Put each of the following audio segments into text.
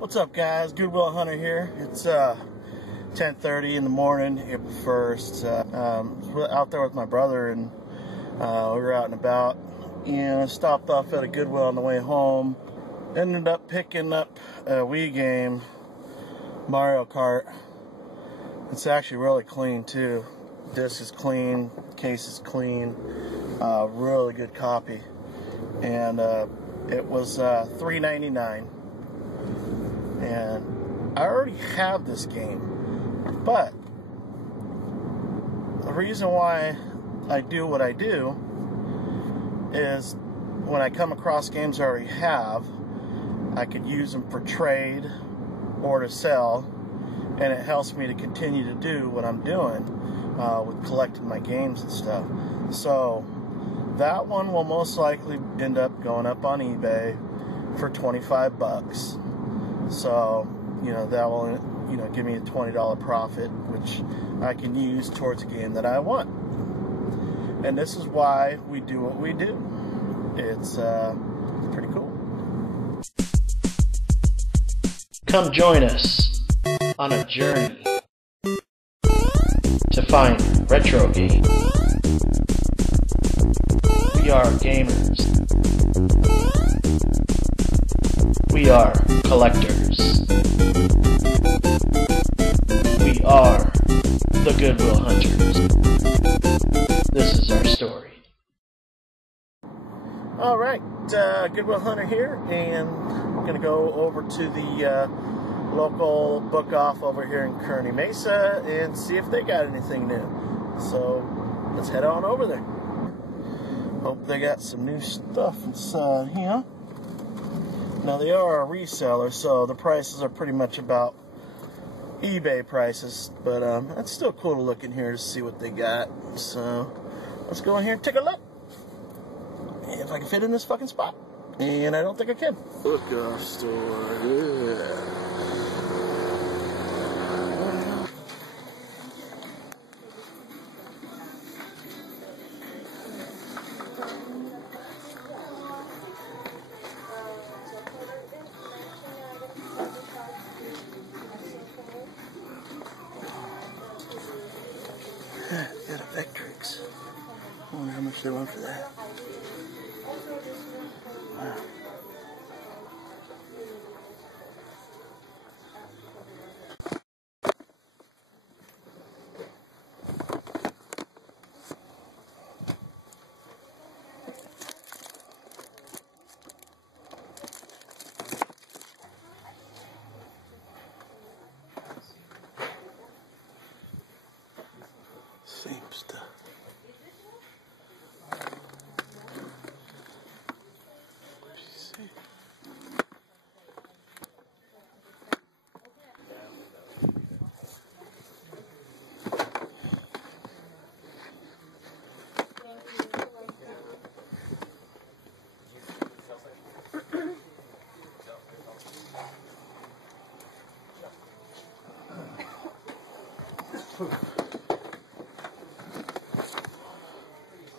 What's up, guys? Goodwill Hunter here. It's 10:30 in the morning, April 1st. Out there with my brother, and we were out and about. Stopped off at a Goodwill on the way home. Ended up picking up a Wii game, Mario Kart. It's actually really clean too. Disc is clean, case is clean. Really good copy, and it was $3.99. And I already have this game, but the reason why I do what I do is when I come across games I already have, I could use them for trade or to sell, and it helps me to continue to do what I'm doing with collecting my games and stuff. So that one will most likely end up going up on eBay for 25 bucks. So, that will, give me a $20 profit, which I can use towards a game that I want. And this is why we do what we do. It's pretty cool. Come join us on a journey to find retro games. We are gamers. We are collectors. We are the Goodwill Hunters. This is our story. Alright, Goodwill Hunter here, and I'm going to go over to the local book off over here in Kearney Mesa and see if they got anything new. So let's head on over there. Hope they got some new stuff inside here. Now, they are a reseller, so the prices are pretty much about eBay prices, but it's still cool to look in here to see what they got. So let's go in here and take a look. If I can fit in this fucking spot. And I don't think I can. Book off store, yeah. Got a Vectrix. I wonder how much they want for that. Wow. Same stuff.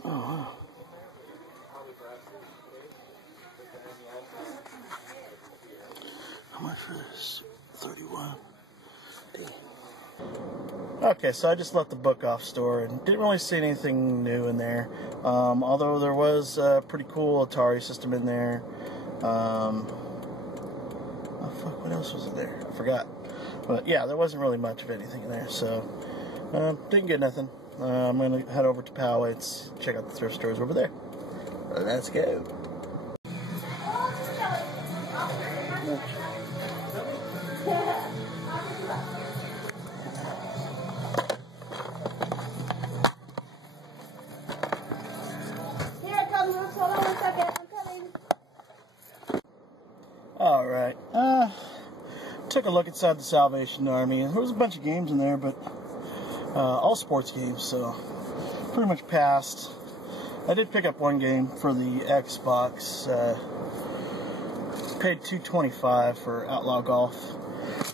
Oh, wow. How much for this? 31. Damn. Okay, so I just left the book off store and didn't really see anything new in there. Although there was a pretty cool Atari system in there. Oh fuck, what else was in there? I forgot. But yeah, there wasn't really much of anything in there, so didn't get nothing. I'm going to head over to Poway's, check out the thrift stores over there. Let's go. Alright, took a look inside the Salvation Army, and there was a bunch of games in there, but all sports games, so pretty much passed. I did pick up one game for the Xbox, paid $2.25 for Outlaw Golf.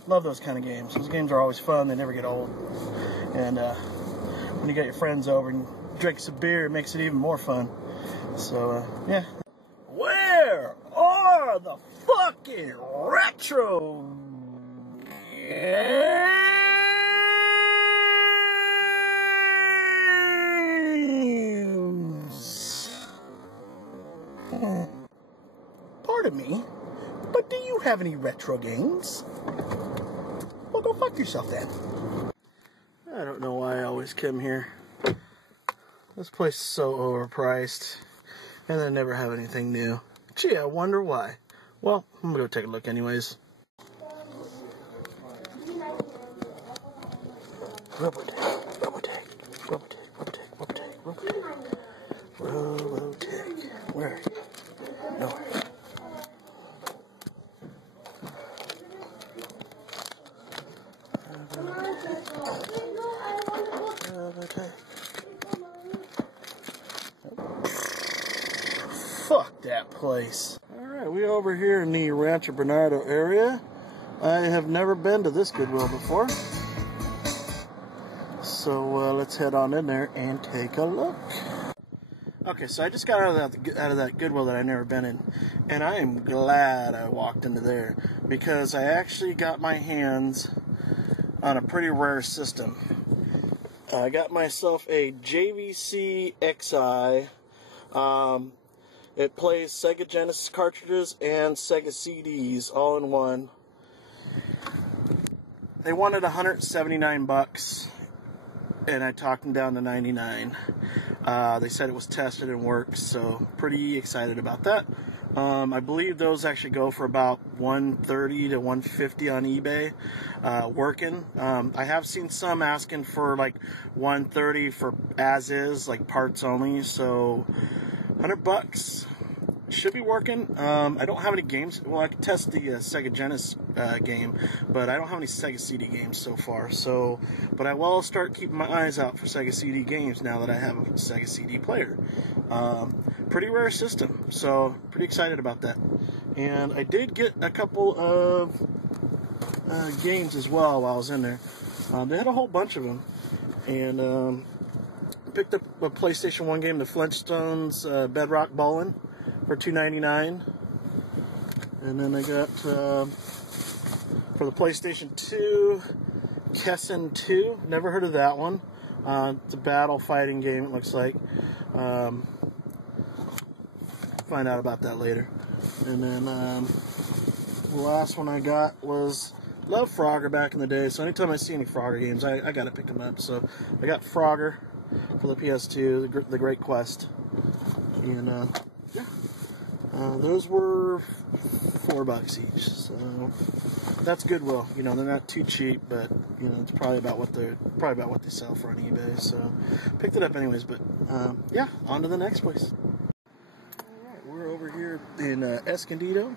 Love those kind of games. Those games are always fun, they never get old. And when you got your friends over and drink some beer, it makes it even more fun. So, yeah. Where are the fucking wreck retro games. Pardon me, but do you have any retro games? Well, go fuck yourself then. I don't know why I always come here. This place is so overpriced, and they never have anything new. Gee, I wonder why. Well, I'm gonna go take a look anyways. Robotech. Where are you? Nowhere. Fuck that place. Alright, we over here in the Rancho Bernardo area. I have never been to this Goodwill before. So let's head on in there and take a look. Okay, so I just got out of that Goodwill that I've never been in, and I am glad I walked into there because I actually got my hands on a pretty rare system. I got myself a JVC XI. It plays Sega Genesis cartridges and Sega CDs all in one. They wanted $179, and I talked them down to $99. They said it was tested and worked, so pretty excited about that. I believe those actually go for about $130 to $150 on eBay, working. I have seen some asking for like $130 for as is, like parts only, so $100 should be working. I don't have any games. Well, I can test the Sega Genesis game, but I don't have any Sega CD games so far. So, but I will start keeping my eyes out for Sega CD games now that I have a Sega CD player. Pretty rare system, so pretty excited about that. And I did get a couple of games as well while I was in there. They had a whole bunch of them, and picked up a PlayStation 1 game, the Flintstones Bedrock Ballin', for $2.99, and then I got for the PlayStation 2, Kessen 2. Never heard of that one. It's a battle fighting game. It looks like. Find out about that later. And then the last one I got was love Frogger back in the day. So anytime I see any Frogger games, I gotta pick them up. So I got Frogger for the PS2, the Great Quest, and yeah. Those were $4 each, so that's Goodwill. You know, they're not too cheap, but you know, it's probably about what they sell for on eBay. So picked it up anyways. But yeah, on to the next place. All right, we're over here in Escondido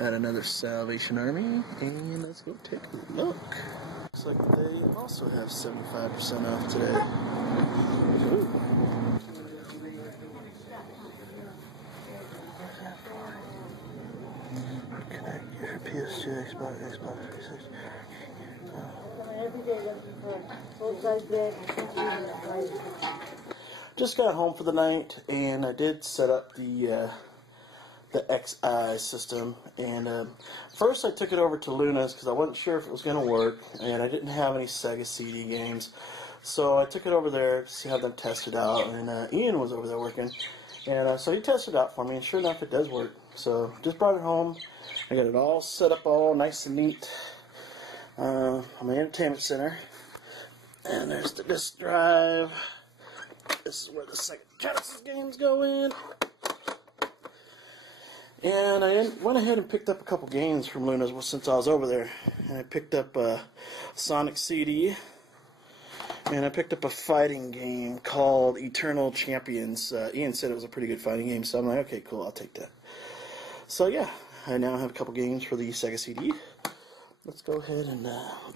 at another Salvation Army, and let's go take a look. Looks like they also have 75% off today. Ooh. Connect your PS2, Xbox 360. Just got home for the night, and I did set up the XI system. And first, I took it over to Luna's because I wasn't sure if it was going to work, and I didn't have any Sega CD games. So I took it over there to see how them test it out, and Ian was over there working. And so he tested it out for me, and sure enough, it does work. So just brought it home. I got it all set up all nice and neat on my entertainment center. And there's the disk drive. This is where the Sega Genesis games go in. And I went ahead and picked up a couple games from Luna's since I was over there. And I picked up a Sonic CD. And I picked up a fighting game called Eternal Champions. Ian said it was a pretty good fighting game, so I'm like, okay, cool, I'll take that. So yeah, I now have a couple games for the Sega CD. Let's go ahead and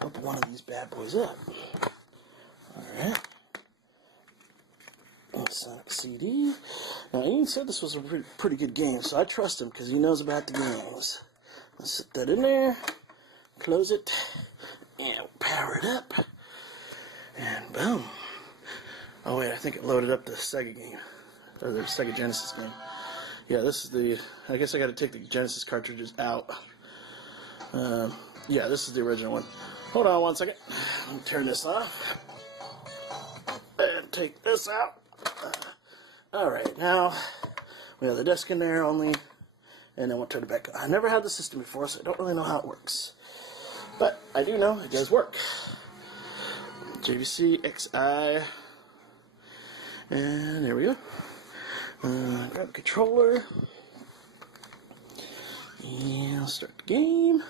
open one of these bad boys up. Alright. Sonic CD. Now, Ian said this was a pretty good game, so I trust him because he knows about the games. Let's set that in there, close it, and power it up. And boom. Oh wait, I think it loaded up the Sega game. Or the Sega Genesis game. Yeah, this is the... I guess I gotta take the Genesis cartridges out. Yeah, this is the original one. Hold on 1 second. Let me turn this off. And take this out. Alright, now we have the disc in there only. And then we'll turn it back on. I've never had the system before, so I don't really know how it works. But I do know it does work. JVC XI. And there we go. Grab the controller. And I'll start the game.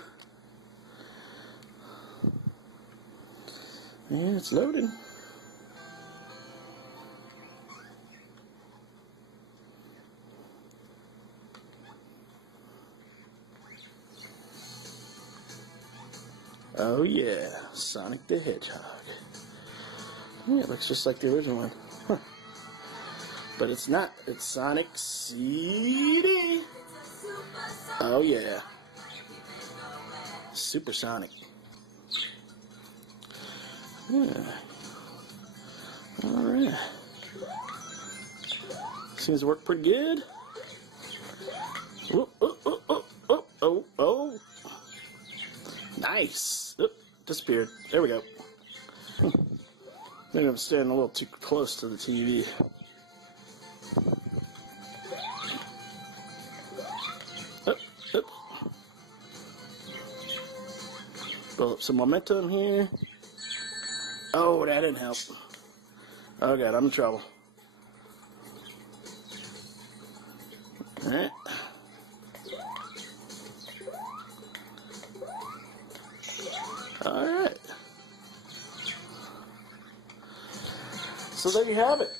And it's loading. Oh yeah, Sonic the Hedgehog. Yeah, it looks just like the original one. Huh. But it's not. It's Sonic CD. Oh yeah. Supersonic. Yeah. Alright. Seems to work pretty good. Oh, oh, oh, oh, oh, oh, oh. Nice. Oh, disappeared. There we go. Maybe I'm standing a little too close to the TV. Oh, oh. Build up some momentum here. Oh, that didn't help. Oh god, I'm in trouble. Alright. Alright. So there you have it.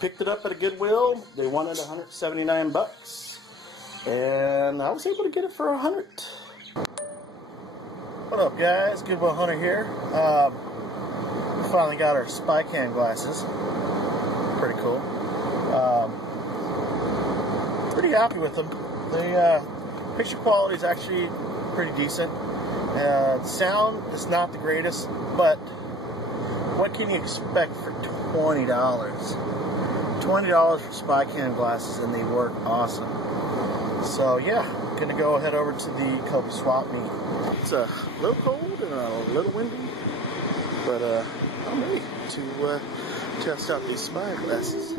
Picked it up at a Goodwill. They wanted $179. And I was able to get it for $100. What up, guys? Goodwill Hunter here. We finally got our spy cam glasses. Pretty cool. Pretty happy with them. The picture quality is actually pretty decent. Sound is not the greatest, but what can you expect for $20? $20 for spy cam glasses, and they work awesome. So yeah, gonna go head over to the Kobe swap meet. It's a little cold and a little windy, but I'm ready to test out these spy glasses.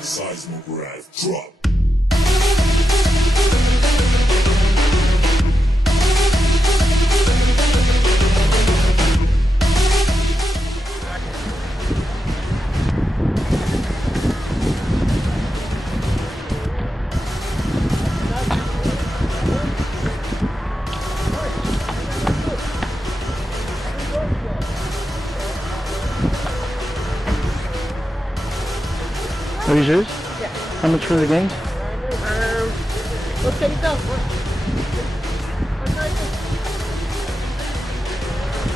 Seismograph drop. Are you serious? Yeah. How much for the game? What can you tell?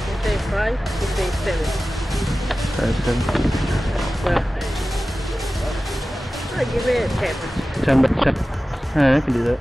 You say 5, you say 7. 5, 7. Well, I'll give it a 10. 10 by 10. Alright, I can do that.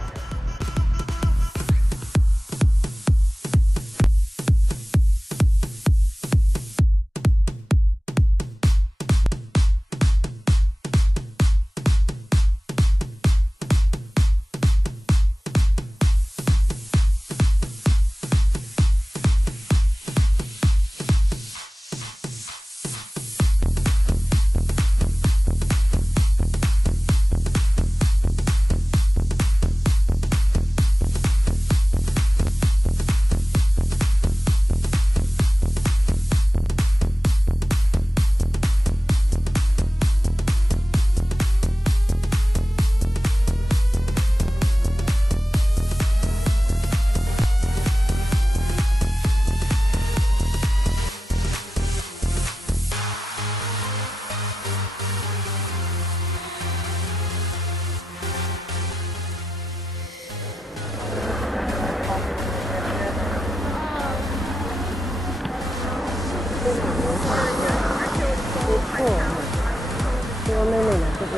For?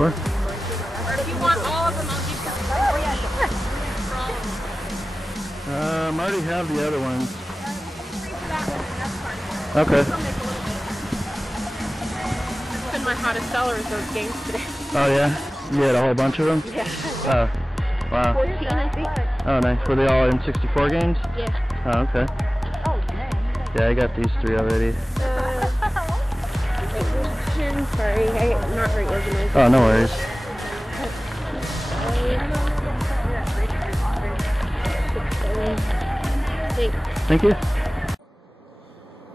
Or if you want all of them, I'll give you some. Oh, yeah. I already have the other ones. That's fine. Okay. It's been my hottest seller is those games today. Oh yeah? You had a whole bunch of them? Yeah. Oh. Wow. 14, I think. Oh nice. Were they all in 64 games? Yeah. Oh okay. Yeah, I got these 3 already. Sorry, I'm not very organized. Oh, no worries. Thank you.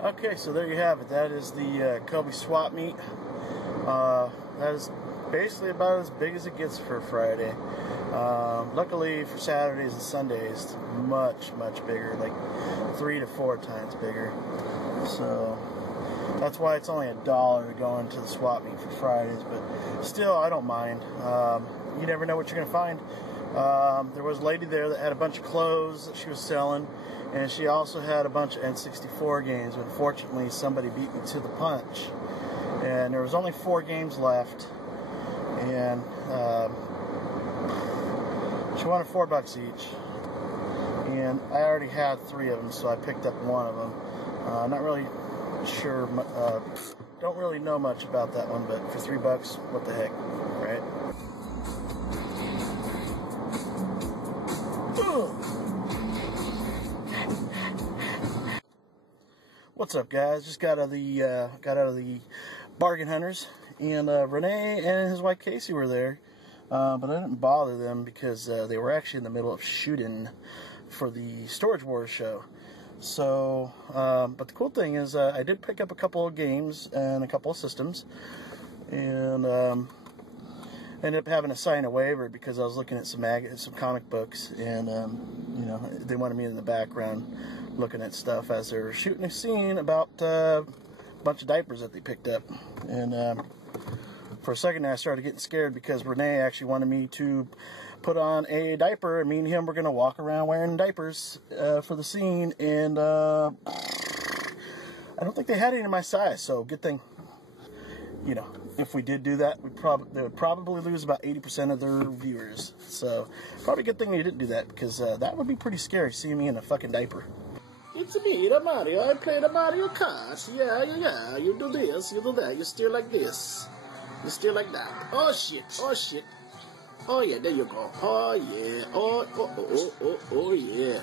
Okay, so there you have it. That is the Kobe swap meet. That is basically about as big as it gets for Friday. Luckily for Saturdays and Sundays, it's much bigger, like 3 to 4 times bigger. So that's why it's only $1 to go into the swap meet for Fridays, but still, I don't mind. You never know what you're going to find. There was a lady there that had a bunch of clothes that she was selling, and she also had a bunch of N64 games, but unfortunately somebody beat me to the punch. And there was only 4 games left, and she wanted $4 each. And I already had 3 of them, so I picked up one of them. Not really sure, don't really know much about that one, but for $3, what the heck, right? What's up, guys? Just got out of the bargain hunters, and Renee and his wife Casey were there, but I didn't bother them because they were actually in the middle of shooting for the Storage Wars show. So, but the cool thing is I did pick up a couple of games and a couple of systems, and ended up having to sign a waiver because I was looking at some comic books, and you know, they wanted me in the background looking at stuff as they were shooting a scene about a bunch of diapers that they picked up. And for a second there, I started getting scared because Renee actually wanted me to put on a diaper, and me and him were going to walk around wearing diapers for the scene, and I don't think they had any in my size, so good thing, you know, if we did do that, they would probably lose about 80% of their viewers. So probably a good thing they didn't do that, because that would be pretty scary, seeing me in a fucking diaper. It's me, the Mario. I play the Mario Kart. Yeah. You do this, you do that. You steer like this. You steer like that. Oh shit. Oh yeah, there you go. Oh yeah. Oh yeah.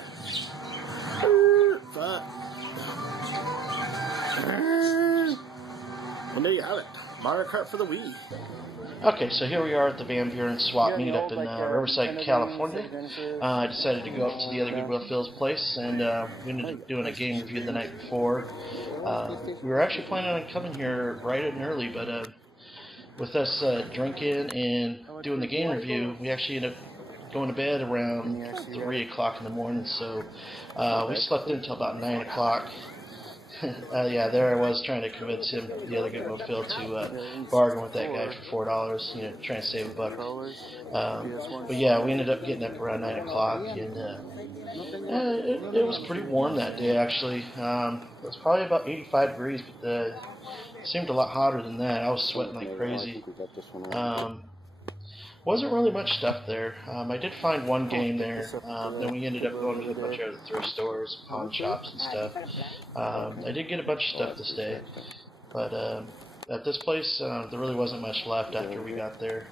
Well, there you have it. Mario Kart for the Wii. Okay, so here we are at the Van Buren swap meet up in Riverside, California. I decided to go up to the other Goodwill Phil's place, and we ended up doing a game review the night before. We were actually planning on coming here bright and early, but with us drinking and doing the game review, we actually ended up going to bed around 3 o'clock in the morning, so we slept in until about 9 o'clock. Yeah, there I was trying to convince him, the other Goodwill Phil, to bargain with that guy for $4, you know, trying to save $1. But yeah, we ended up getting up around 9 o'clock, and it was pretty warm that day, actually. It was probably about 85 degrees, but it seemed a lot hotter than that. I was sweating like crazy. Wasn't really much stuff there. I did find one game there. Then we ended up going to a bunch of other thrift stores, pawn shops, and stuff. I did get a bunch of stuff this day, but at this place, there really wasn't much left after we got there.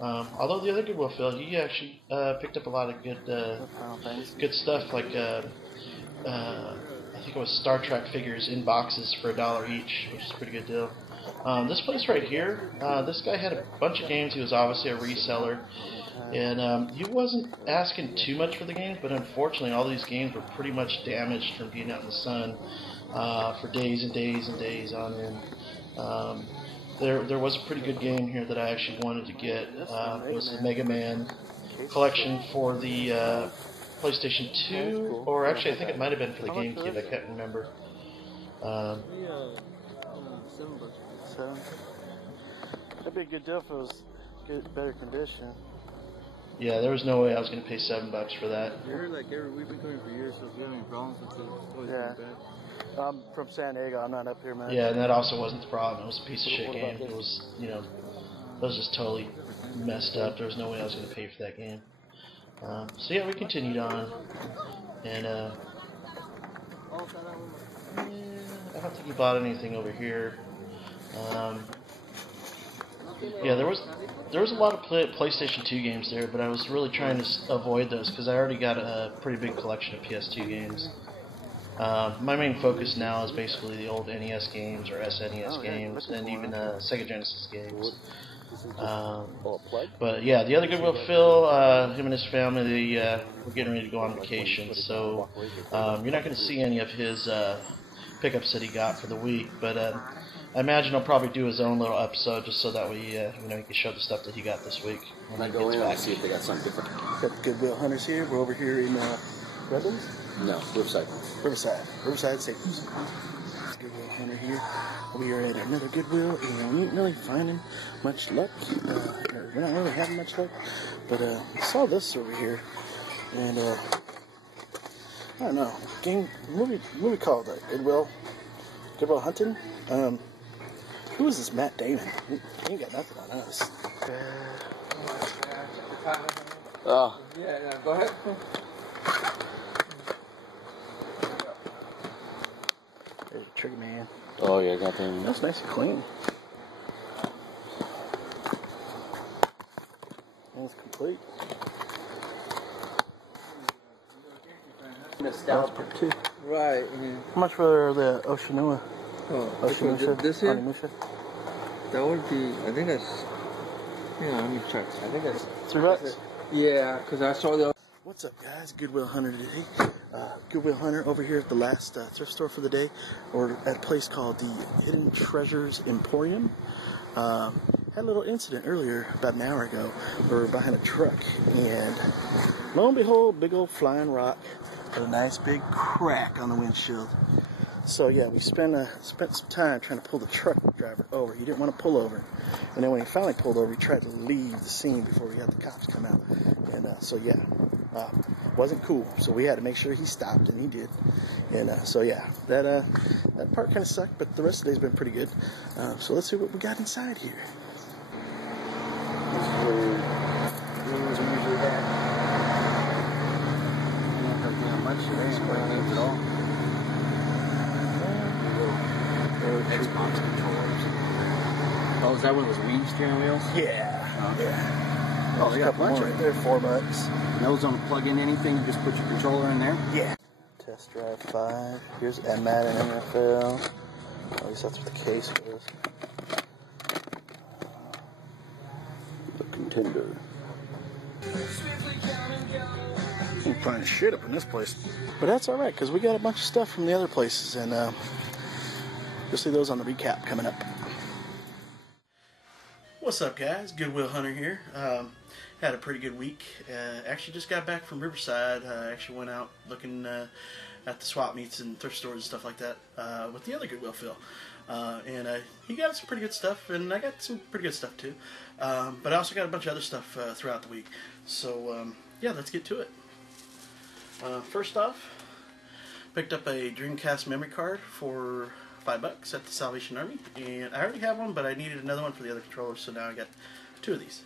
Although the other Goodwill Phil, he actually picked up a lot of good stuff, like I think it was Star Trek figures in boxes for $1 each, which is a pretty good deal. This place right here, this guy had a bunch of games. He was obviously a reseller, and he wasn't asking too much for the games, but unfortunately all these games were pretty much damaged from being out in the sun for days and days and days on end. There was a pretty good game here that I actually wanted to get. It was the Mega Man collection for the PlayStation 2, or actually I think it might have been for the GameCube, I can't remember. That'd be a good deal if it was better condition. Yeah, there was no way I was going to pay $7 for that. We've been doing it for years, so if you have any problems with it, Yeah. I'm from San Diego. I'm not up here, man. Yeah, and that also wasn't the problem. It was a piece of shit game. It was, you know, it was just totally messed up. There was no way I was going to pay for that game. So yeah, we continued on, and yeah, I don't think he bought anything over here. Yeah, there was a lot of PlayStation 2 games there, but I was really trying to avoid those because I already got a pretty big collection of PS2 games. My main focus now is basically the old NES games or SNES games, and even Sega Genesis games. But yeah, the other Goodwill Phil, him and his family, were getting ready to go on vacation, so you're not going to see any of his pickups that he got for the week. But I imagine he'll probably do his own little episode just so that way you know, he can show the stuff that he got this week when he gets back. See if they got something different. Got the Goodwill Hunters here. We're over here in Redlands? No, Riverside. Riverside Staples. Goodwill Hunter here. We are at another Goodwill, and we ain't really finding much luck. We're not really having much luck, but I saw this over here, and I don't know, movie called Goodwill Hunting. Who is this Matt Damon? He ain't got nothing on us. Oh. Yeah, go ahead. There's a Trigger Man. Oh, yeah, got that. That's nice and clean. That's complete. That's part 2. Right. How much for the Oshinua? This here? That would be, I think that's, yeah, let me check. I think that's $3. Yeah, because I saw the... What's up, guys? Goodwill Hunter today. Goodwill Hunter over here at the last thrift store for the day, or at a place called the Hidden Treasures Emporium. Had a little incident earlier, about an hour ago. We were behind a truck, and lo and behold, big old flying rock with a nice big crack on the windshield. So yeah, we spent some time trying to pull the truck driver over. He didn't want to pull over, and then when he finally pulled over, he tried to leave the scene before we had the cops come out. And so yeah, wasn't cool. So we had to make sure he stopped, and he did. And so yeah, that part kind of sucked, but the rest of the day's been pretty good. So let's see what we got inside here. This is where games are usually at. Not much today, quite games at all. Xbox controllers. Oh, is that one of those Wii steering wheels? Yeah. Oh, yeah. Oh, they got a bunch right there, $4. And those don't plug in anything, you just put your controller in there? Yeah. Test Drive 5. Here's Madden NFL. At least that's what the case was. The Contender. You can find shit up in this place. But that's alright, because we got a bunch of stuff from the other places, and you'll see those on the recap coming up. What's up, guys? Goodwill Hunter here. Had a pretty good week. Actually just got back from Riverside. Actually went out looking at the swap meets and thrift stores and stuff like that with the other Goodwill Phil. And he got some pretty good stuff, and I got some pretty good stuff too. But I also got a bunch of other stuff throughout the week. So yeah, let's get to it. First off, picked up a Dreamcast memory card for $5 at the Salvation Army, and I already have one, but I needed another one for the other controller, so now I got 2 of these.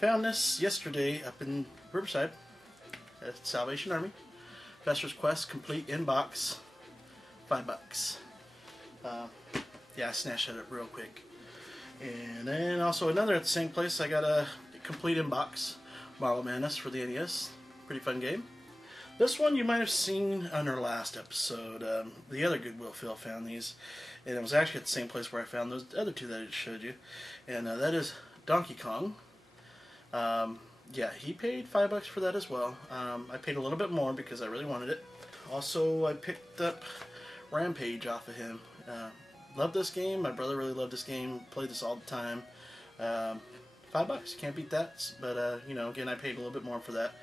Found this yesterday up in Riverside at Salvation Army. Fester's Quest complete in box, $5. Yeah, I snatched that up real quick. And then also another at the same place, I got a complete in box Marvel Madness for the NES. Pretty fun game. This one you might have seen on our last episode. The other Goodwill Phil found these, and it was actually at the same place where I found those other 2 that I just showed you. And that is Donkey Kong. Yeah, he paid $5 for that as well. I paid a little bit more because I really wanted it. Also, I picked up Rampage off of him. Love this game. My brother really loved this game. Played this all the time. $5, can't beat that. But you know, again, I paid a little bit more for that.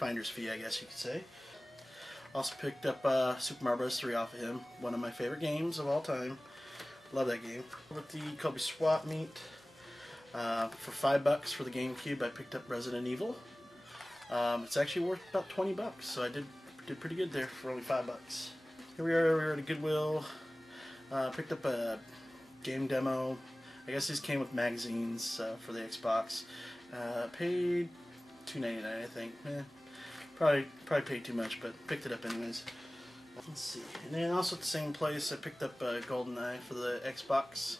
Finder's fee, I guess you could say. Also picked up Super Mario Bros. 3 off of him. One of my favorite games of all time. Love that game. With the Kobe Swap Meet, For $5 for the GameCube, I picked up Resident Evil. It's actually worth about $20, so I did pretty good there for only $5. Here we are at a Goodwill. Picked up a game demo. I guess these came with magazines for the Xbox. Paid $2.99, I think. Probably paid too much, but picked it up anyways. Let's see. And then also at the same place, I picked up GoldenEye for the Xbox.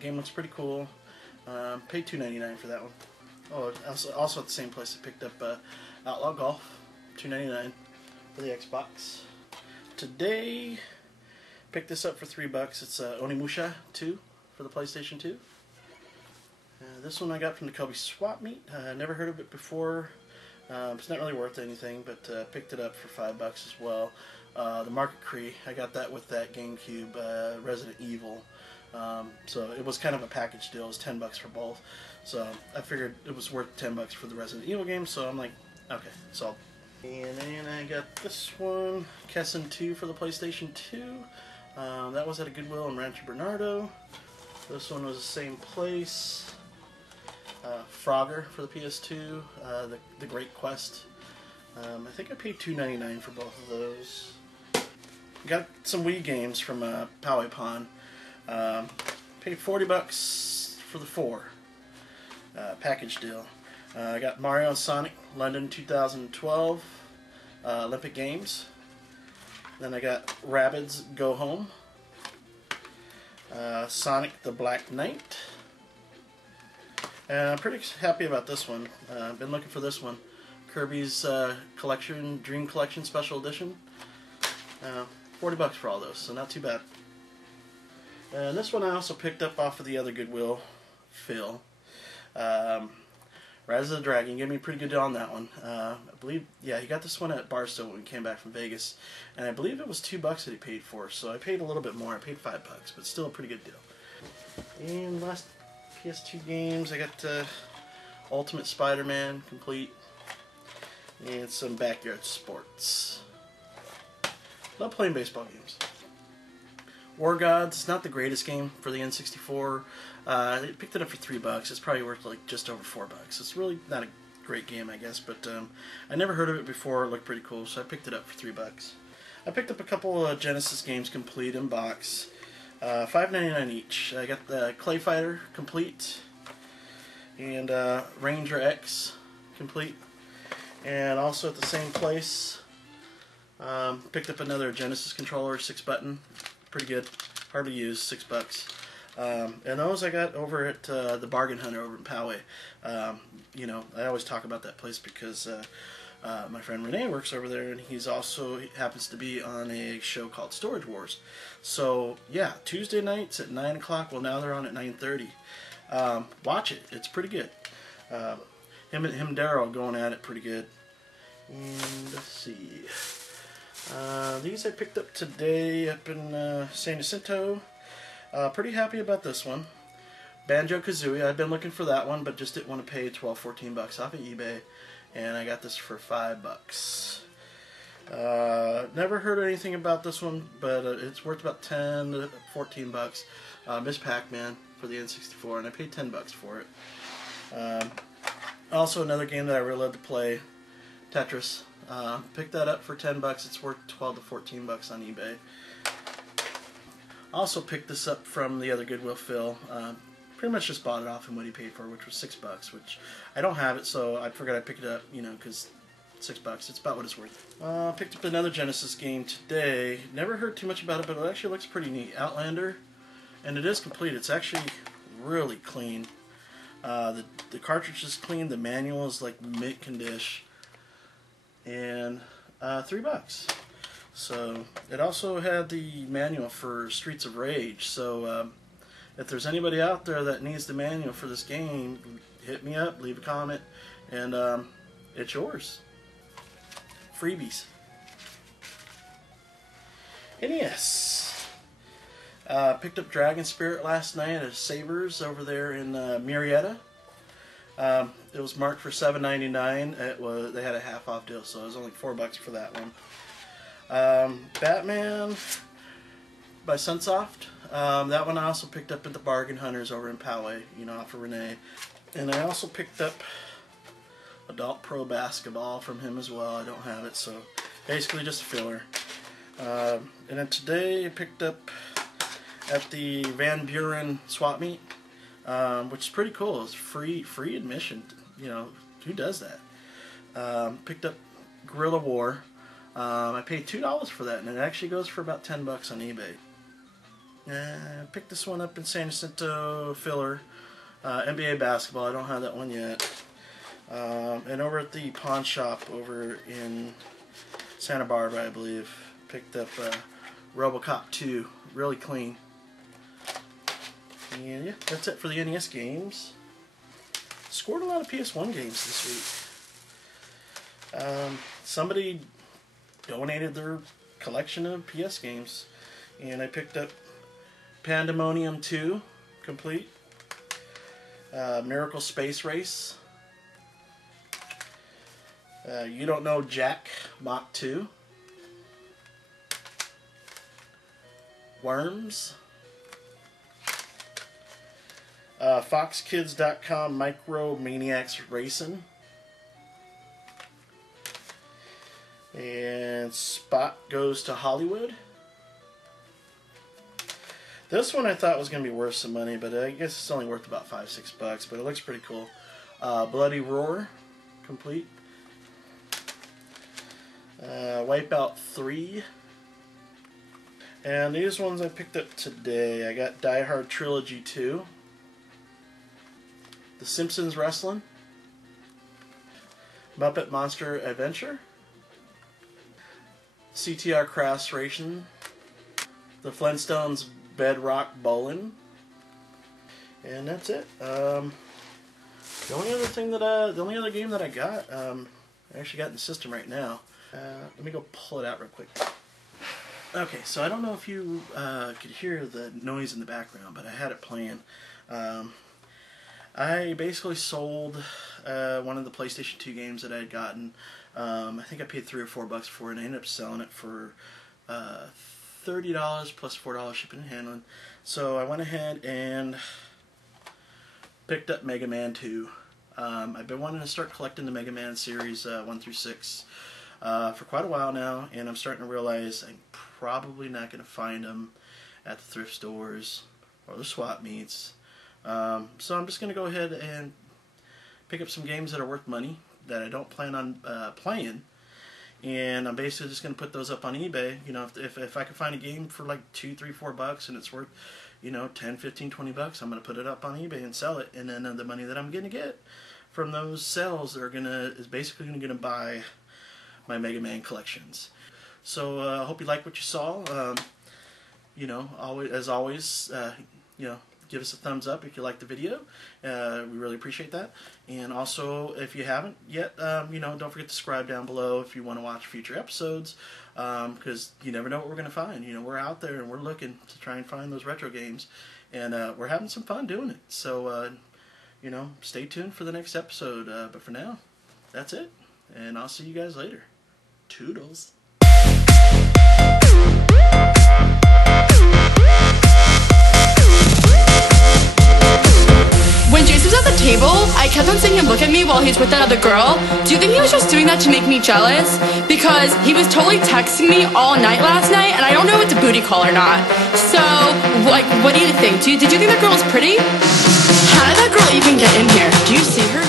Game looks pretty cool. Paid $2.99 for that one. Oh, also at the same place, I picked up Outlaw Golf, $2.99 for the Xbox. Today, picked this up for $3. It's Onimusha 2 for the PlayStation 2. This one I got from the Kobe Swap Meet. Never heard of it before. It's not really worth anything, but picked it up for $5 as well. The Market Cree, I got that with that GameCube Resident Evil. So it was kind of a package deal. It was $10 for both. So I figured it was worth $10 for the Resident Evil game. So I'm like, okay, so. And then I got this one, Kessen 2 for the PlayStation 2. That was at a Goodwill in Rancho Bernardo. This one was the same place. Frogger for the PS2. The Great Quest. I think I paid $2.99 for both of those. Got some Wii games from Poway Pond. Paid $40 for the 4 package deal. I got Mario and Sonic London 2012 Olympic Games. Then I got Rabbids Go Home. Sonic the Black Knight. And I'm pretty happy about this one. I've been looking for this one. Kirby's Collection, Dream Collection Special Edition. $40 for all those, so not too bad. And this one I also picked up off of the other Goodwill, Phil. Rise of the Dragon, gave me a pretty good deal on that one. I believe, yeah, he got this one at Barstow when we came back from Vegas. And I believe it was $2 that he paid for, so I paid a little bit more. I paid $5, but still a pretty good deal. And last PS2 games, I got Ultimate Spider-Man Complete. And some Backyard Sports. Love playing baseball games. War Gods, not the greatest game for the N64. I picked it up for $3. It's probably worth like just over $4. It's really not a great game, I guess, but I never heard of it before. It looked pretty cool, so I picked it up for $3. I picked up a couple of Genesis games complete in box. $5.99 each. I got the Clay Fighter complete and Ranger X complete. And also at the same place, picked up another Genesis controller, 6-button. Pretty good. Hard to use, $6. And those I got over at the Bargain Hunter over in Poway. You know, I always talk about that place because my friend Renee works over there, and he happens to be on a show called Storage Wars. So yeah, Tuesday nights at 9 o'clock. Well, now they're on at 9:30. Watch it. It's pretty good. Him and Daryl going at it pretty good. And let's see. These I picked up today up in San Jacinto. Pretty happy about this one. Banjo-Kazooie. I've been looking for that one, but just didn't want to pay $12-14 off of eBay. And I got this for $5. Never heard anything about this one, but it's worth about $10 to $14. Miss Pac-Man for the N64, and I paid $10 for it. Also, another game that I really love to play, Tetris. Picked that up for $10. It's worth $12 to $14 on eBay. Also picked this up from the other Goodwill Phil. Pretty much just bought it off him what he paid for, which was $6, which I don't have it, so I figured I'd pick it up, you know, because $6, it's about what it's worth. Picked up another Genesis game today. Never heard too much about it, but it actually looks pretty neat. Outlander, and it is complete. It's actually really clean. The cartridge is clean. The manual is like mint condition, and $3. So it also had the manual for Streets of Rage. So if there's anybody out there that needs the manual for this game, hit me up, leave a comment, and it's yours. Freebies. NES. Picked up Dragon Spirit last night at Savers over there in Murrieta. It was marked for $7.99. They had a half off deal, so it was only $4 for that one. Batman by Sunsoft. That one I also picked up at the Bargain Hunters over in Poway, you know, off of Renee. And I also picked up Adult Pro Basketball from him as well. I don't have it, so basically just a filler. And then today I picked up at the Van Buren swap meet, which is pretty cool. It's free admission. You know, who does that? Picked up Guerrilla War. I paid $2 for that, and it actually goes for about $10 on eBay. I picked this one up in San Jacinto, filler, NBA basketball. I don't have that one yet. And over at the pawn shop over in Santa Barbara, I believe, picked up RoboCop 2, really clean. And yeah, that's it for the NES games. Scored a lot of PS1 games this week. Somebody donated their collection of PS games, and I picked up Pandemonium 2 complete, Miracle Space Race, You Don't Know Jack Mach 2, Worms, FoxKids.com Micro Maniacs Racing, and Spot Goes to Hollywood. This one I thought was going to be worth some money, but I guess it's only worth about $5-6, but it looks pretty cool. Bloody Roar complete. Wipeout 3. And these ones I picked up today. I got Die Hard Trilogy 2. The Simpsons Wrestling. Muppet Monster Adventure. CTR Cross Racing. The Flintstones Bedrock Bowling. And that's it. The only other game that I got, I actually got in the system right now. Let me go pull it out real quick. Okay, so I don't know if you could hear the noise in the background, but I had it playing. I basically sold one of the PlayStation 2 games that I had gotten. I think I paid $3 or $4 for it, and I ended up selling it for $30 plus $4 shipping and handling. So I went ahead and picked up Mega Man 2. I've been wanting to start collecting the Mega Man series 1 through 6 for quite a while now, and I'm starting to realize I'm probably not going to find them at the thrift stores or the swap meets. So I'm just going to go ahead and pick up some games that are worth money that I don't plan on playing, and I'm basically just going to put those up on eBay. You know, if I can find a game for like $2, $3, $4 and it's worth, you know, $10, $15, $20, I'm going to put it up on eBay and sell it, and then the money that I'm going to get from those sales is basically going to buy my Mega Man collections. So I hope you like what you saw. You know, as always, you know, give us a thumbs up if you like the video. We really appreciate that. And also, if you haven't yet, you know, don't forget to subscribe down below if you want to watch future episodes, because you never know what we're going to find. You know, we're out there and we're looking to try and find those retro games, and we're having some fun doing it. So, you know, stay tuned for the next episode. But for now, that's it, and I'll see you guys later. Toodles. When Jason was at the table, I kept on seeing him look at me while he's with that other girl. Do you think he was just doing that to make me jealous? Because he was totally texting me all night last night, and I don't know if it's a booty call or not. So, like, what do you think? Did you think that girl was pretty? How did that girl even get in here? Do you see her?